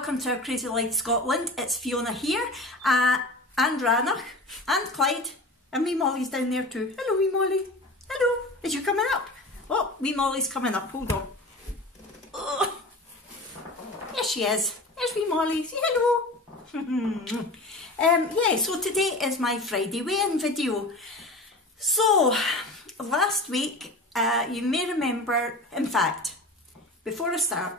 welcome to our Crazy Life Scotland. It's Fiona here, and Ranach, and Clyde, and wee Molly's down there too. Hello wee Molly. Hello. Is you coming up? Oh, wee Molly's coming up. Hold on. Oh. There she is. There's wee Molly. Say hello. Yeah, so today is my Friday weigh-in video. So, last week, you may remember, in fact, before I start,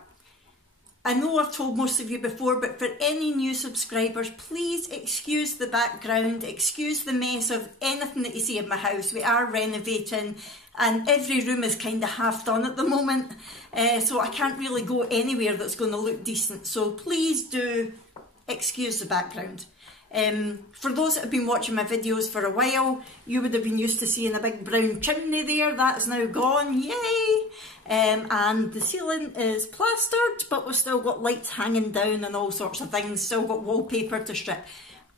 I know I've told most of you before, but for any new subscribers, please excuse the background, excuse the mess of anything that you see in my house. We are renovating and every room is kind of half done at the moment, so I can't really go anywhere that's going to look decent. So please do excuse the background. For those that have been watching my videos for a while, you would have been used to seeing a big brown chimney there. That's now gone, yay! And the ceiling is plastered, but we've still got lights hanging down and all sorts of things, still got wallpaper to strip.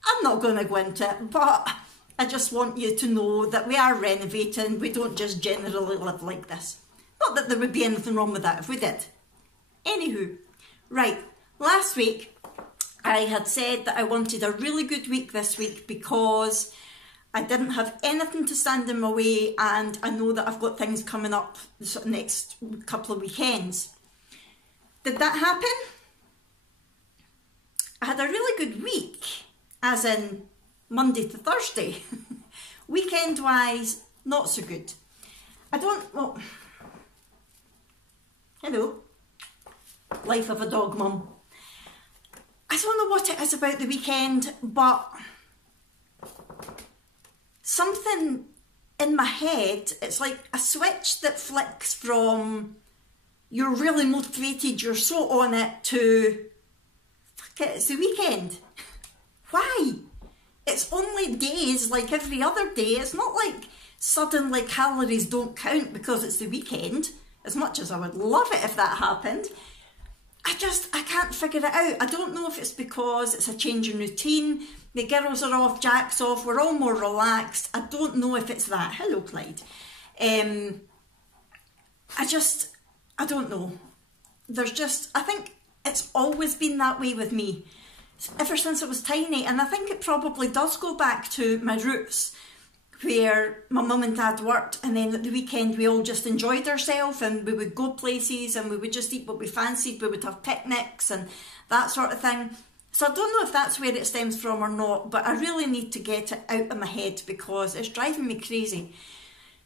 I'm not going to go into it, but I just want you to know that we are renovating. We don't just generally live like this. Not that there would be anything wrong with that if we did. Anywho, right, last week I had said that I wanted a really good week this week because I didn't have anything to stand in my way, and I know that I've got things coming up the next couple of weekends. Did that happen? I had a really good week, as in Monday to Thursday. Weekend-wise, not so good. Well, hello, life of a dog mum. I don't know what it is about the weekend, but something in my head, it's like a switch that flicks from you're really motivated, you're so on it, to fuck it, it's the weekend. Why? It's only days like every other day. It's not like suddenly calories don't count because it's the weekend, as much as I would love it if that happened. I can't figure it out. I don't know if it's because it's a change in routine, the girls are off, Jack's off, we're all more relaxed. I don't know if it's that. Hello, Clyde. I don't know. I think it's always been that way with me, ever since I was tiny, and I think it probably does go back to my roots, where my mum and dad worked, and then at the weekend we all just enjoyed ourselves, and we would go places and we would just eat what we fancied. We would have picnics and that sort of thing. So I don't know if that's where it stems from or not, but I really need to get it out of my head because it's driving me crazy.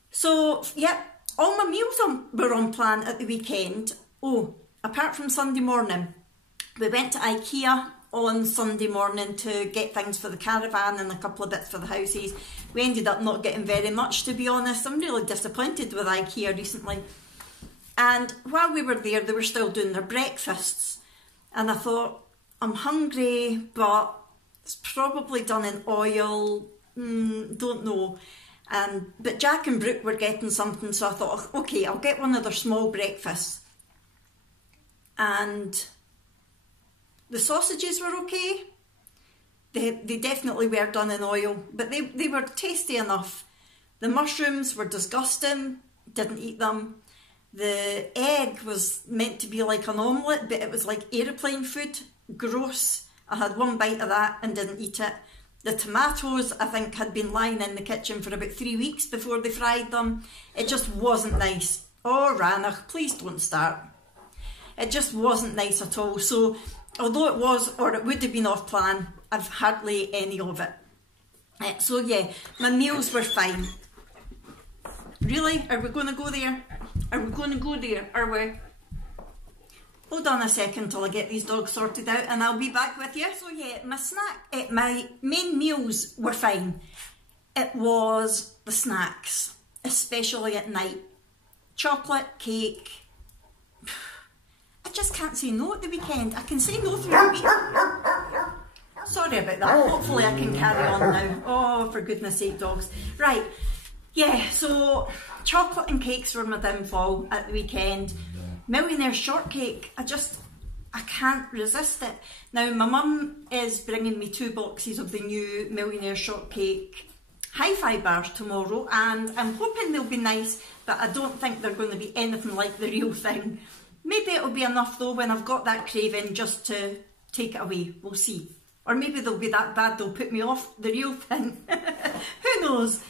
So yeah, all my meals were on plan at the weekend. Oh, apart from Sunday morning. We went to IKEA on Sunday morning to get things for the caravan and a couple of bits for the houses. We ended up not getting very much, to be honest. I'm really disappointed with IKEA recently. And while we were there, they were still doing their breakfasts. And I thought, I'm hungry, but it's probably done in oil, don't know. But Jack and Brooke were getting something, so I thought, okay, I'll get one of their small breakfasts. And the sausages were okay. They definitely were done in oil, but they were tasty enough. The mushrooms were disgusting, didn't eat them. The egg was meant to be like an omelette, but it was like aeroplane food. Gross. I had one bite of that and didn't eat it. The tomatoes, I think, had been lying in the kitchen for about 3 weeks before they fried them. It just wasn't nice. Oh, Ranach, please don't start. It just wasn't nice at all. So, although it was, or it would have been off plan, I've hardly any of it. So yeah, my meals were fine. Really? Are we going to go there? Are we going to go there? Are we? Hold on a second till I get these dogs sorted out and I'll be back with you. So yeah, my main meals were fine. It was the snacks, especially at night. Chocolate, cake. I just can't say no at the weekend. I can say no through the week. Sorry about that. Hopefully I can carry on now. Oh, for goodness sake, dogs. Right, yeah, so chocolate and cakes were my downfall at the weekend. Millionaire shortcake, I can't resist it. Now, my mum is bringing me 2 boxes of the new Millionaire shortcake hi-fi bars tomorrow, and I'm hoping they'll be nice, but I don't think they're going to be anything like the real thing. Maybe it'll be enough though when I've got that craving just to take it away. We'll see. Or maybe they'll be that bad they'll put me off the real thing. Who knows?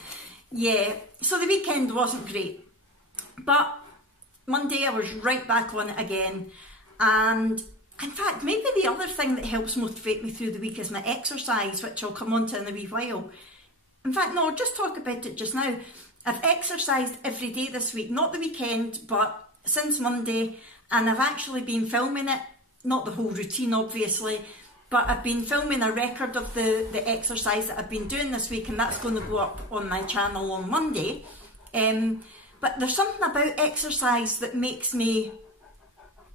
Yeah, so the weekend wasn't great. But Monday I was right back on it again. And in fact, maybe the other thing that helps motivate me through the week is my exercise, which I'll come on to in a wee while. In fact, no, I'll just talk about it just now. I've exercised every day this week, not the weekend, but since Monday, and I've actually been filming it, not the whole routine obviously, but I've been filming a record of the exercise that I've been doing this week, and that's going to go up on my channel on Monday. But there's something about exercise that makes me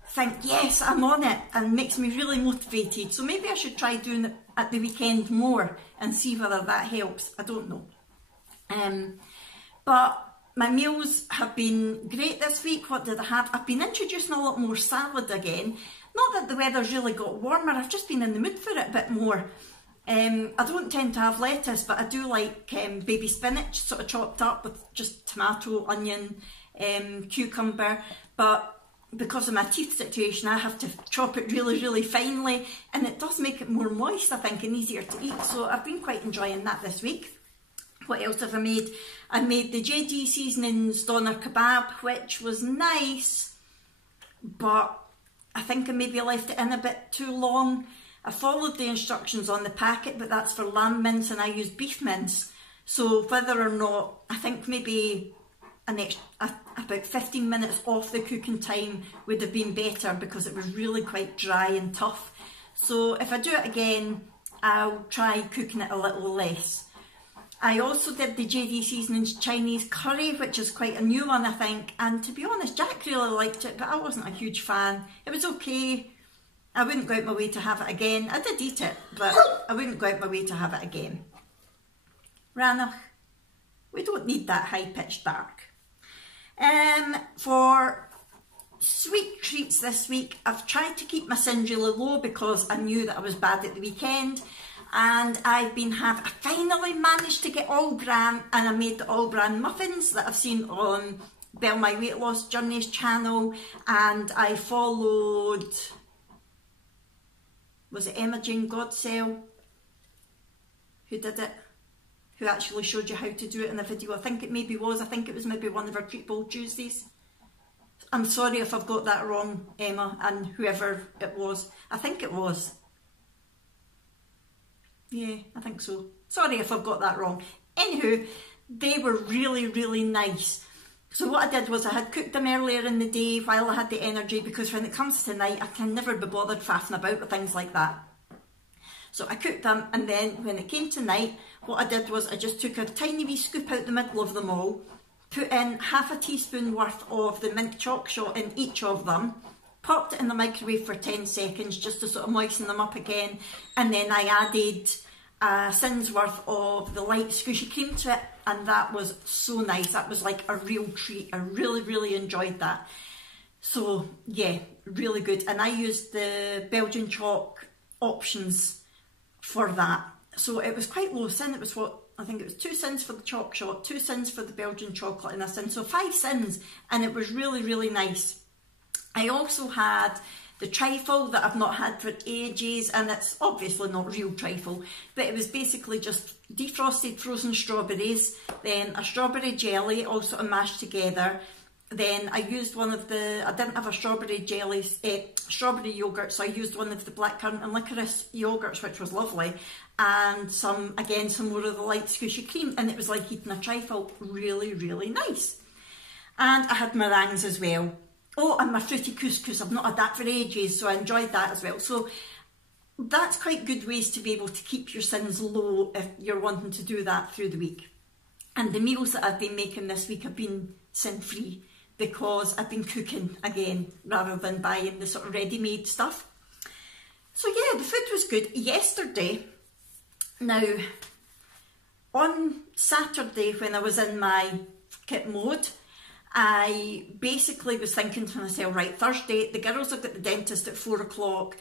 think, yes, I'm on it, and makes me really motivated. So maybe I should try doing it at the weekend more and see whether that helps. I don't know. But my meals have been great this week. What did I have? I've been introducing a lot more salad again. Not that the weather's really got warmer, I've just been in the mood for it a bit more. I don't tend to have lettuce, but I do like baby spinach, sort of chopped up with just tomato, onion, cucumber. But because of my teeth situation, I have to chop it really, really finely, and it does make it more moist, I think, and easier to eat. So I've been quite enjoying that this week. What else have I made? I made the JD Seasonings doner kebab, which was nice, but I think I maybe left it in a bit too long. I followed the instructions on the packet, but that's for lamb mince and I use beef mince. So whether or not, I think maybe about 15 minutes off the cooking time would have been better, because it was really quite dry and tough. So if I do it again, I'll try cooking it a little less. I also did the JD Seasonings Chinese curry, which is quite a new one, I think. And to be honest, Jack really liked it, but I wasn't a huge fan. It was okay. I wouldn't go out my way to have it again. I did eat it, but I wouldn't go out my way to have it again. Ranach, we don't need that high-pitched bark. For sweet treats this week, I've tried to keep my sins really low because I knew that I was bad at the weekend. And I finally managed to get all bran, and I made the all bran muffins that I've seen on Belle My Weight Loss Journeys channel, and I followed, was it Emma Jane Godsell who did it, who actually showed you how to do it in a video? I think it maybe was maybe one of her Treat Bowl Tuesdays. I'm sorry if I've got that wrong, Emma, and whoever it was. I think it was. Yeah, I think so. Sorry if I've got that wrong. Anywho, they were really, really nice. So what I did was I had cooked them earlier in the day while I had the energy, because when it comes to night, I can never be bothered faffing about with things like that. So I cooked them, and then when it came to night, what I did was I just took a tiny wee scoop out the middle of them all, put in half a teaspoon worth of the mint chalk shot in each of them, popped it in the microwave for 10 seconds just to sort of moisten them up again, and then I added a sin's worth of the light squishy cream to it, and that was so nice. That was like a real treat. I really, really enjoyed that. So yeah, really good. And I used the Belgian chalk options for that. So it was quite low sin. It was I think it was 2 sins for the chalk shot, 2 sins for the Belgian chocolate, and a sin. So 5 sins, and it was really, really nice. I also had the trifle that I've not had for ages, and it's obviously not real trifle, but it was basically just defrosted frozen strawberries, then a strawberry jelly all sort of mashed together. Then I used I didn't have a strawberry jelly, strawberry yoghurt, so I used one of the blackcurrant and licorice yogurts, which was lovely, and some more of the light squishy cream, and it was like eating a trifle. Really, really nice. And I had meringues as well. Oh, and my fruity couscous, I've not had that for ages, so I enjoyed that as well. So that's quite good ways to be able to keep your sins low if you're wanting to do that through the week. And the meals that I've been making this week have been sin-free, because I've been cooking again rather than buying the sort of ready-made stuff. So yeah, the food was good. Yesterday, now on Saturday when I was in my kit mode, I basically was thinking to myself, right, Thursday, the girls have got the dentist at 4 o'clock,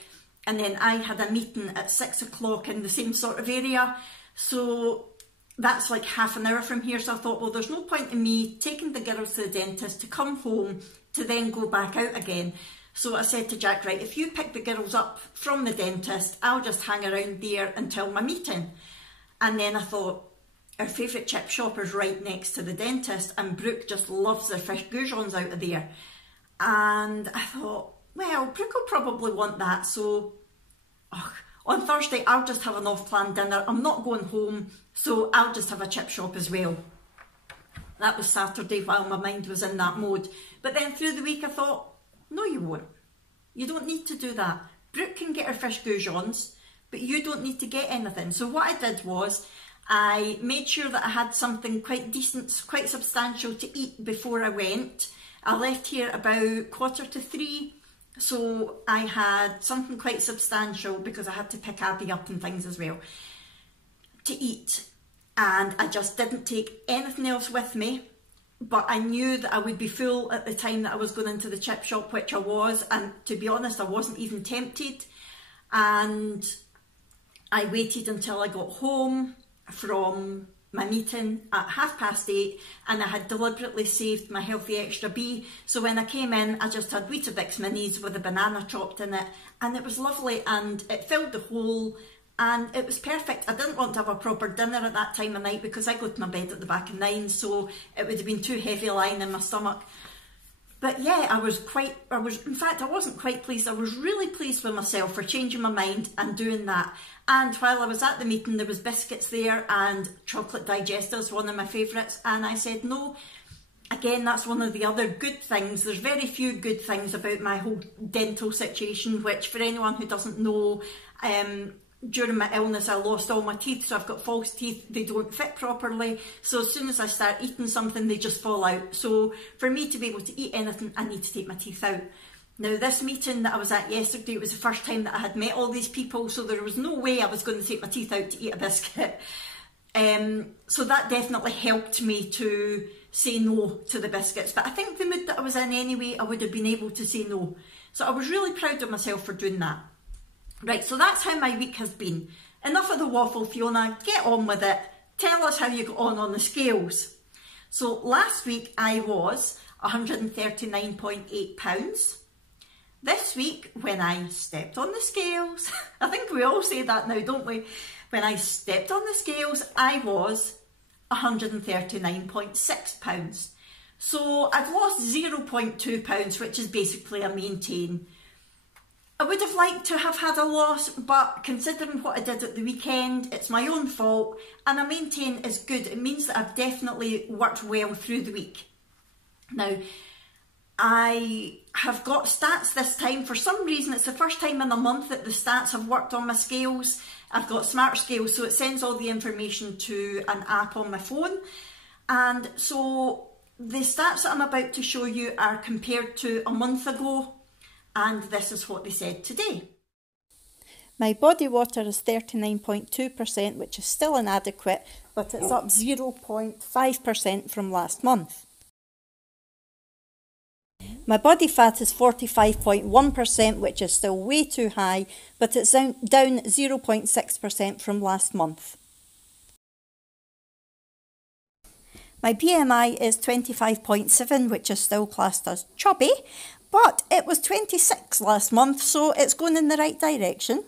and then I had a meeting at 6 o'clock in the same sort of area. So that's like half an hour from here. So I thought, well, there's no point in me taking the girls to the dentist to come home to then go back out again. So I said to Jack, right, if you pick the girls up from the dentist, I'll just hang around there until my meeting. And then I thought, our favourite chip shop is right next to the dentist, and Brooke just loves their fish goujons out of there. And I thought, well, Brooke will probably want that, so on Thursday I'll just have an off-plan dinner. I'm not going home, so I'll just have a chip shop as well. That was Saturday while my mind was in that mode. But then through the week I thought, no you won't. You don't need to do that. Brooke can get her fish goujons, but you don't need to get anything. So what I did was, I made sure that I had something quite decent, quite substantial to eat before I went. I left here about 2:45, so I had something quite substantial because I had to pick Abby up and things as well to eat. And I just didn't take anything else with me, but I knew that I would be full at the time that I was going into the chip shop, which I was, and to be honest I wasn't even tempted. And I waited until I got home from my meeting at 8:30, and I had deliberately saved my healthy extra B, so when I came in I just had Weetabix minis with a banana chopped in it, and it was lovely and it filled the hole and it was perfect. I didn't want to have a proper dinner at that time of night because I go to my bed at the back of 9, so it would have been too heavy lying in my stomach. But yeah, I wasn't quite pleased, I was really pleased with myself for changing my mind and doing that. And while I was at the meeting there was biscuits there and chocolate digestives, one of my favourites, and I said no. Again, that's one of the other good things. There's very few good things about my whole dental situation, which for anyone who doesn't know, during my illness I lost all my teeth, so I've got false teeth, they don't fit properly, so as soon as I start eating something they just fall out. So for me to be able to eat anything I need to take my teeth out. Now this meeting that I was at yesterday, it was the first time that I had met all these people, so there was no way I was going to take my teeth out to eat a biscuit. So that definitely helped me to say no to the biscuits, but I think the mood that I was in anyway, I would have been able to say no. So I was really proud of myself for doing that. Right, so that's how my week has been. Enough of the waffle, Fiona, get on with it. Tell us how you got on the scales. So last week I was 139.8 pounds. This week, when I stepped on the scales, I think we all say that now, don't we? When I stepped on the scales, I was 139.6 pounds. So I've lost 0.2 pounds, which is basically a maintain. I would have liked to have had a loss, but considering what I did at the weekend, it's my own fault, and a maintain is good. It means that I've definitely worked well through the week. Now, I have got stats this time. For some reason, it's the first time in a month that the stats have worked on my scales. I've got Smart Scales, so it sends all the information to an app on my phone. And so the stats that I'm about to show you are compared to a month ago. And this is what they said today. My body water is 39.2%, which is still inadequate, but it's up 0.5% from last month. My body fat is 45.1%, which is still way too high, but it's down 0.6% from last month. My BMI is 25.7, which is still classed as chubby, but it was 26 last month, so it's going in the right direction.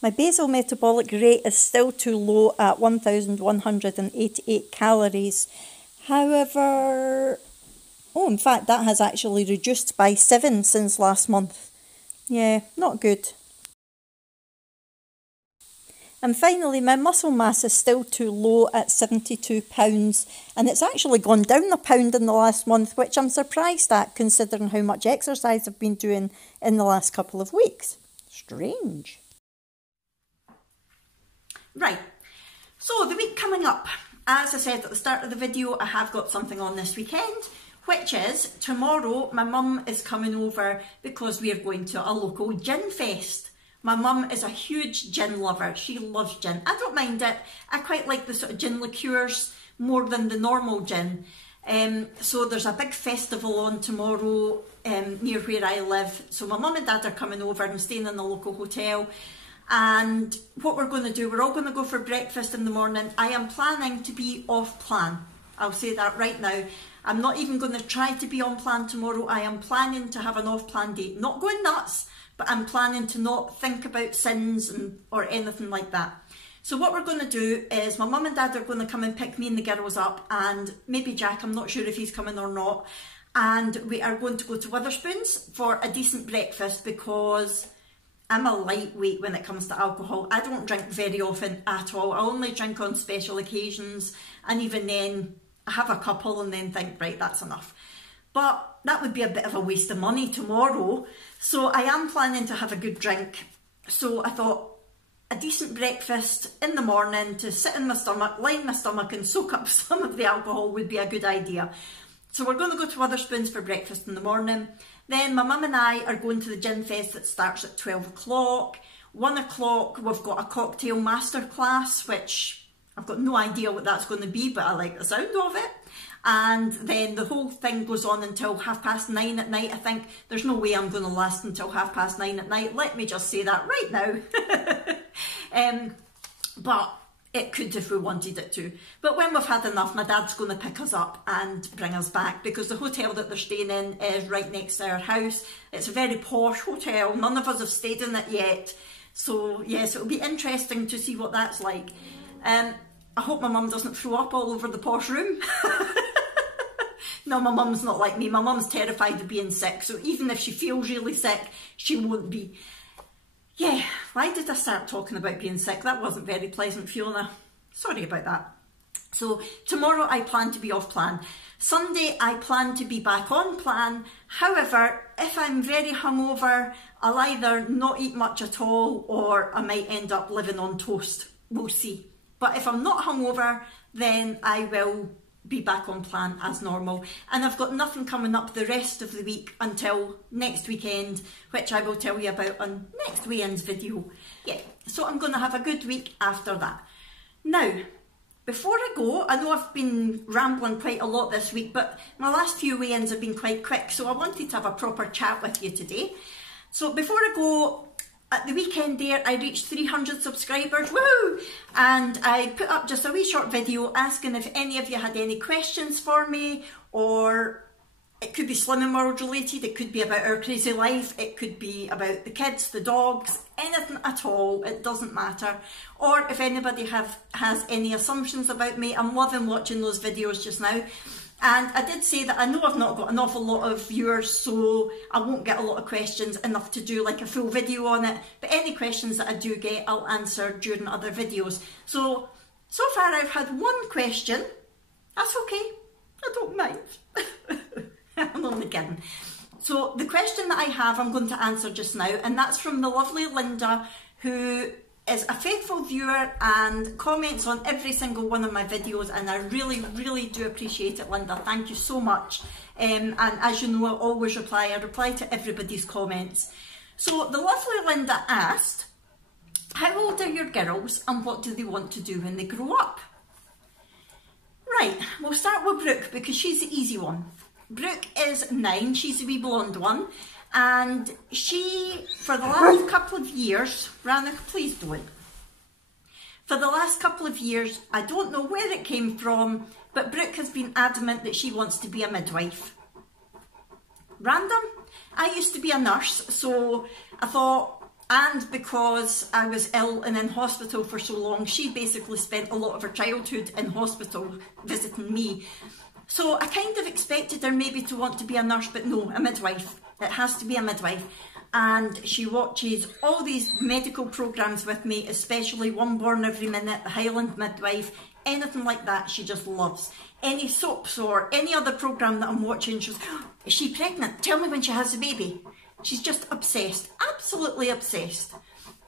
My basal metabolic rate is still too low at 1,188 calories. However, in fact, that has actually reduced by 7 since last month. Yeah, not good. And finally, my muscle mass is still too low at 72 pounds, and it's actually gone down a pound in the last month, which I'm surprised at considering how much exercise I've been doing in the last couple of weeks. Strange. Right, so the week coming up. As I said at the start of the video, I have got something on this weekend, which is tomorrow my mum is coming over because we are going to a local gin fest. My mum is a huge gin lover. She loves gin. I don't mind it. I quite like the sort of gin liqueurs more than the normal gin. So there's a big festival on tomorrow near where I live. So my mum and dad are coming over and staying in the local hotel. And what we're going to do, we're all going to go for breakfast in the morning. I am planning to be off plan. I'll say that right now. I'm not even going to try to be on plan tomorrow. I am planning to have an off-plan day. Not going nuts, but I'm planning to not think about sins or anything like that. So what we're going to do is my mum and dad are going to come and pick me and the girls up, and maybe Jack, I'm not sure if he's coming or not. And we are going to go to Wetherspoons for a decent breakfast because I'm a lightweight when it comes to alcohol. I don't drink very often at all. I only drink on special occasions, and even then I have a couple and then think, right, that's enough. But that would be a bit of a waste of money tomorrow. So I am planning to have a good drink. So I thought a decent breakfast in the morning to sit in my stomach, line my stomach and soak up some of the alcohol would be a good idea. So we're going to go to Wetherspoons for breakfast in the morning. Then my mum and I are going to the gin fest that starts at 12 o'clock. 1 o'clock we've got a cocktail masterclass, which I've got no idea what that's going to be, but I like the sound of it. And then the whole thing goes on until 9:30 at night, I think. There's no way I'm going to last until 9:30 at night. Let me just say that right now. But it could if we wanted it to. But when we've had enough, my dad's going to pick us up and bring us back, because the hotel that they're staying in is right next to our house. It's a very posh hotel. None of us have stayed in it yet. So yes, it'll be interesting to see what that's like. I hope my mum doesn't throw up all over the posh room. No, my mum's not like me. My mum's terrified of being sick, so even if she feels really sick, she won't be. Yeah, why did I start talking about being sick? That wasn't very pleasant, Fiona. Sorry about that. So tomorrow I plan to be off plan. Sunday I plan to be back on plan. However, if I'm very hungover, I'll either not eat much at all or I might end up living on toast. We'll see. But if I'm not hungover, then I will be back on plan as normal. And I've got nothing coming up the rest of the week until next weekend, which I will tell you about on next weekend's video. Yeah, so I'm going to have a good week after that. Now, before I go, I know I've been rambling quite a lot this week, but my last few weekends have been quite quick, so I wanted to have a proper chat with you today. So before I go, at the weekend there, I reached 300 subscribers, woo! And I put up just a wee short video asking if any of you had any questions for me, or it could be Slimming World related, it could be about our crazy life, it could be about the kids, the dogs, anything at all, it doesn't matter. Or if anybody has any assumptions about me, I'm loving watching those videos just now. And I did say that I know I've not got an awful lot of viewers, so I won't get a lot of questions, enough to do like a full video on it. But any questions that I do get, I'll answer during other videos. So far I've had one question. That's okay. I don't mind. I'm only kidding. So the question that I have, I'm going to answer just now, and that's from the lovely Linda, who is a faithful viewer and comments on every single one of my videos, and I really, really do appreciate it, Linda. Thank you so much. And as you know, I always reply. I reply to everybody's comments. So the lovely Linda asked, how old are your girls and what do they want to do when they grow up? Right, we'll start with Brooke because she's the easy one. Brooke is 9, she's the wee blonde one. And she, for the last couple of years, Ranach, please don't. For the last couple of years, I don't know where it came from, but Brooke has been adamant that she wants to be a midwife. Random? I used to be a nurse, so I thought, and because I was ill and in hospital for so long, she basically spent a lot of her childhood in hospital visiting me. So I kind of expected her maybe to want to be a nurse, but no, a midwife. It has to be a midwife. And she watches all these medical programmes with me, especially One Born Every Minute, the Highland Midwife, anything like that she just loves. Any soaps or any other programme that I'm watching, she's, oh, is she pregnant? Tell me when she has the baby. She's just obsessed, absolutely obsessed.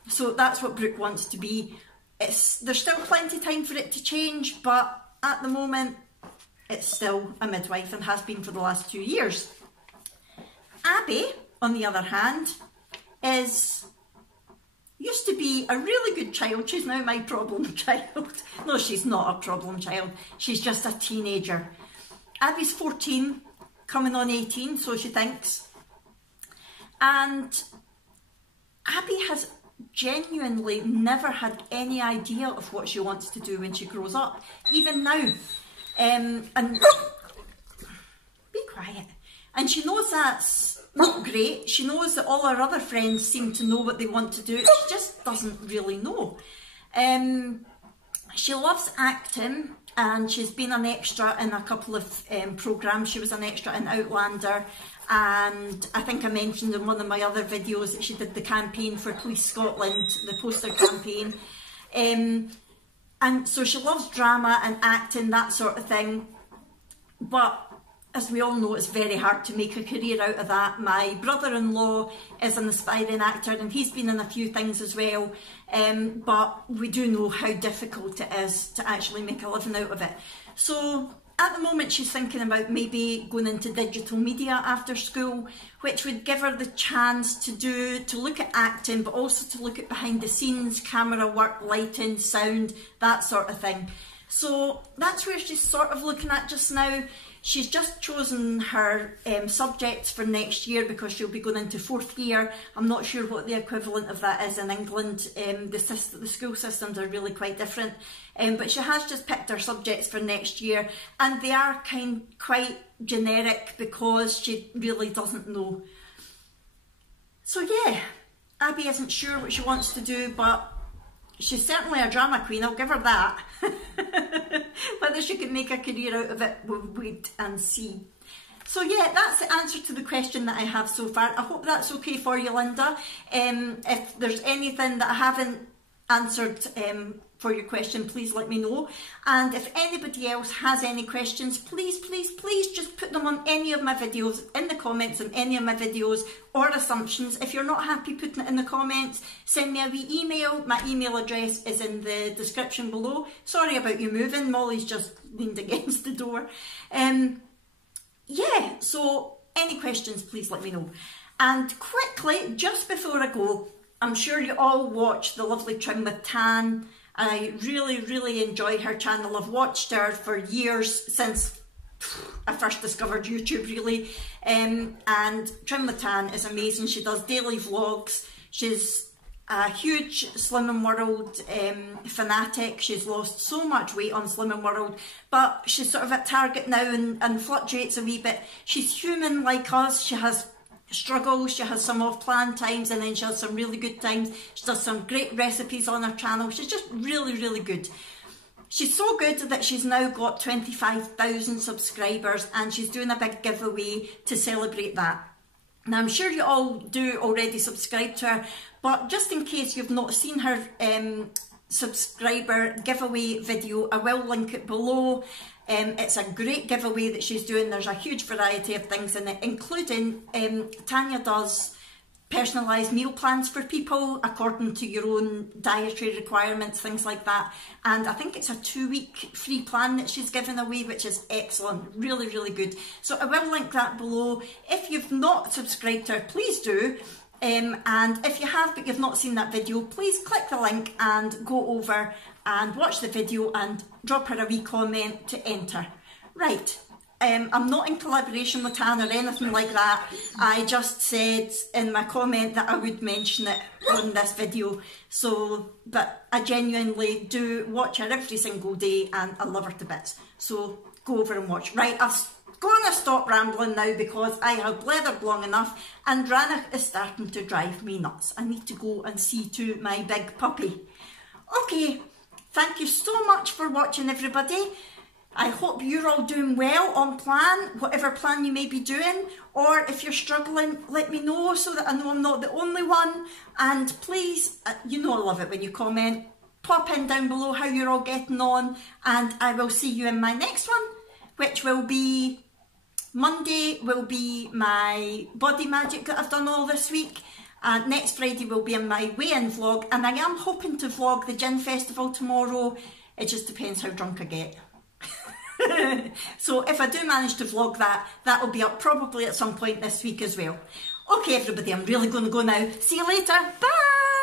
So that's what Brooke wants to be. There's still plenty of time for it to change, but at the moment, it's still a midwife and has been for the last 2 years. Abby, on the other hand, used to be a really good child. She's now my problem child. No, she's not a problem child. She's just a teenager. Abby's 14, coming on 18, so she thinks. And Abby has genuinely never had any idea of what she wants to do when she grows up, even now. And quiet. And she knows that's not great. She knows that all her other friends seem to know what they want to do. She just doesn't really know. She loves acting, and she's been an extra in a couple of programmes. She was an extra in Outlander, and I think I mentioned in one of my other videos that she did the campaign for Police Scotland, the poster campaign. And so she loves drama and acting, that sort of thing. But as we all know, it's very hard to make a career out of that. My brother-in-law is an aspiring actor, and he's been in a few things as well. But we do know how difficult it is to actually make a living out of it. So at the moment, she's thinking about maybe going into digital media after school, which would give her the chance to look at acting, but also to look at behind the scenes, camera work, lighting, sound, that sort of thing. So that's where she's sort of looking at just now. She's just chosen her subjects for next year because she'll be going into 4th year. I'm not sure what the equivalent of that is in England. The school systems are really quite different. But she has just picked her subjects for next year, and they are quite generic because she really doesn't know. So yeah, Abby isn't sure what she wants to do, but she's certainly a drama queen, I'll give her that. Whether she can make a career out of it, we'll wait and see. So yeah, that's the answer to the question that I have so far. I hope that's okay for you, Linda. If there's anything that I haven't answered for your question, please let me know. And if anybody else has any questions, please just put them on any of my videos, in the comments on any of my videos, or assumptions. If you're not happy putting it in the comments, send me a wee email. My email address is in the description below. Sorry about you moving, Molly's just leaned against the door. Yeah, so any questions, please let me know. And quickly, just before I go, I'm sure you all watch the lovely Trim with Tan. I really enjoy her channel. I've watched her for years, since I first discovered YouTube really. And Trim with Tan is amazing. She does daily vlogs. She's a huge Slimming World fanatic. She's lost so much weight on Slimming World, but she's sort of at target now and fluctuates a wee bit. She's human like us. She has struggles, she has some off-planned times, and then she has some really good times. She does some great recipes on her channel. She's just really good. She's so good that she's now got 25,000 subscribers, and she's doing a big giveaway to celebrate that. Now I'm sure you all do already subscribe to her, but just in case you've not seen her subscriber giveaway video, I will link it below. It's a great giveaway that she's doing. There's a huge variety of things in it, including Tanya does personalised meal plans for people according to your own dietary requirements, things like that. And I think it's a 2-week free plan that she's giving away, which is excellent, really good. So I will link that below. If you've not subscribed to her, please do. And if you have but you've not seen that video, please click the link and go over and watch the video and drop her a wee comment to enter. Right, I'm not in collaboration with Tan or anything like that. I just said in my comment that I would mention it on this video. So, but I genuinely do watch her every single day and I love her to bits. So go over and watch. Right, I've going to stop rambling now because I have blethered long enough and Ranach is starting to drive me nuts. I need to go and see to my big puppy. Okay, thank you so much for watching, everybody. I hope you're all doing well on plan, whatever plan you may be doing, or if you're struggling, let me know so that I know I'm not the only one. And please, you know I love it when you comment, pop in down below how you're all getting on, and I will see you in my next one, which will be Monday will be my body magic that I've done all this week. Next Friday will be in my weigh-in vlog, and I am hoping to vlog the gin festival tomorrow. It just depends how drunk I get. So if I do manage to vlog that, that will be up probably at some point this week as well. Okay everybody, I'm really going to go now. See you later. Bye!